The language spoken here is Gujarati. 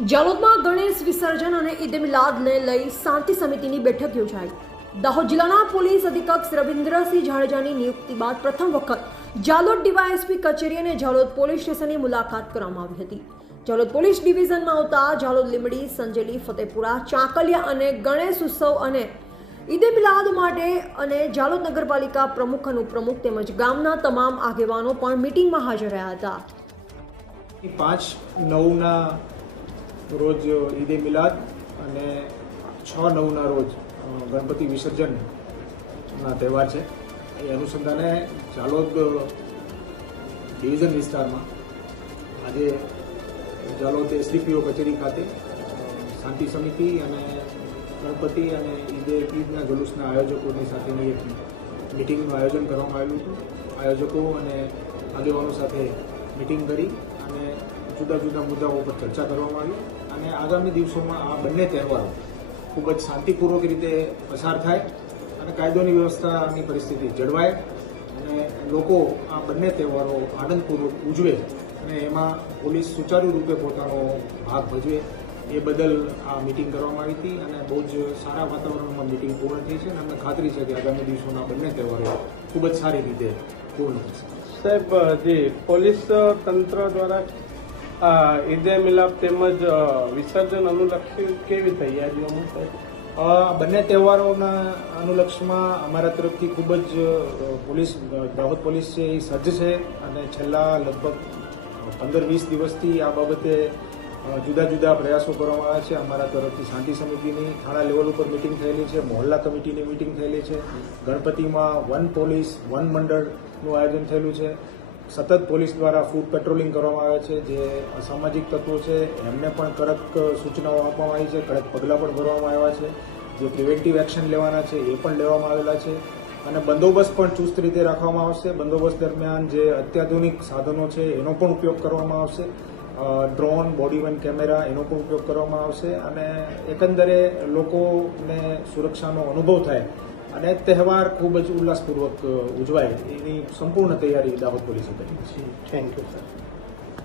જાલોદમાં ગણેશ વિસર્જન અને ઈદ મિલાદને લઈ શાંતિ સમિતિની બેઠક યોજાઈ। દાહોદ જિલ્લાના પોલીસ અધિક્ષક રવિન્દ્રસિંહ જાડેજાની નિયુક્તિ બાદ પ્રથમ વખત જાલોદ ડીવાયએસપી કચેરી અને જાલોદ પોલીસ સ્ટેશનની મુલાકાત કરવામાં આવી હતી। જાલોદ પોલીસ ડિવિઝનમાં આવતા જાલોદ લીંબડી, સંજેલી, ફતેપુરા, ચાકલિયા અને ગણેશ ઉત્સવ અને ઈદ મિલાદ માટે અને જાલોદ નગરપાલિકા પ્રમુખ અને ઉપપ્રમુખ તેમજ ગામના તમામ આગેવાનો પણ મીટિંગમાં હાજર રહ્યા હતા। 5/9 રોજ ઈદ મિલાદ અને 6/9 રોજ ગણપતિ વિસર્જનના તહેવાર છે। એ અનુસંધાને જાલોદ ડિવિઝન વિસ્તારમાં આજે જાલોદ એસડીપીઓ કચેરી ખાતે શાંતિ સમિતિ અને ગણપતિ અને ઈદના જલુસના આયોજકોની સાથેની એક મિટિંગનું આયોજન કરવામાં આવ્યું હતું। આયોજકો અને આગેવાનો સાથે મિટિંગ કરી અને જુદા જુદા મુદ્દાઓ પર ચર્ચા કરવામાં આવી અને આગામી દિવસોમાં આ બંને તહેવારો ખૂબ જ શાંતિપૂર્વક રીતે પસાર થાય અને કાયદોની વ્યવસ્થાની પરિસ્થિતિ જળવાય અને લોકો આ બંને તહેવારો આનંદપૂર્વક ઉજવે અને એમાં પોલીસ સુચારુ રૂપે પોતાનો ભાગ ભજવે એ બદલ આ મિટિંગ કરવામાં આવી હતી અને બહુ જ સારા વાતાવરણમાં મિટિંગ પૂર્ણ થઈ છે અને અમને ખાતરી છે કે આગામી દિવસોના બંને તહેવારો ખૂબ જ સારી રીતે પૂર્ણ થશે। સાહેબ, જે પોલીસ તંત્ર દ્વારા ઈદ મિલાદ તેમજ વિસર્જન અનુલક્ષી કેવી તૈયારીઓ સાહેબ? બંને તહેવારોના અનુલક્ષમાં અમારા તરફથી ખૂબ જ દાહોદ પોલીસ છે એ સજ્જ છે અને છેલ્લા લગભગ 15-20 દિવસથી આ બાબતે જુદા જુદા પ્રયાસો કરવામાં આવ્યા છે। અમારા તરફથી શાંતિ સમિતિની થાણા લેવલ ઉપર મિટિંગ થયેલી છે, મહોલ્લા કમિટીની મિટિંગ થયેલી છે, ગણપતિમાં વન પોલીસ વન મંડળનું આયોજન થયેલું છે, સતત પોલીસ દ્વારા ફૂડ પેટ્રોલિંગ કરવામાં આવે છે। જે અસામાજિક તત્વો છે એમને પણ કડક સૂચનાઓ આપવામાં આવી છે, કડક પગલાં પણ ભરવામાં આવ્યા છે, જે પ્રિવેન્ટિવ એક્શન લેવાના છે એ પણ લેવામાં આવેલા છે અને બંદોબસ્ત પણ ચુસ્ત રીતે રાખવામાં આવશે। બંદોબસ્ત દરમિયાન જે અત્યાધુનિક સાધનો છે એનો પણ ઉપયોગ કરવામાં આવશે, ડ્રોન, બોડી વન કેમેરા એનો પણ ઉપયોગ કરવામાં આવશે અને એકંદરે લોકોને સુરક્ષાનો અનુભવ થાય અને તહેવાર ખૂબ જ ઉલ્લાસપૂર્વક ઉજવાય એની સંપૂર્ણ તૈયારી દાહોદ પોલીસે કરી છે। Thank you sir.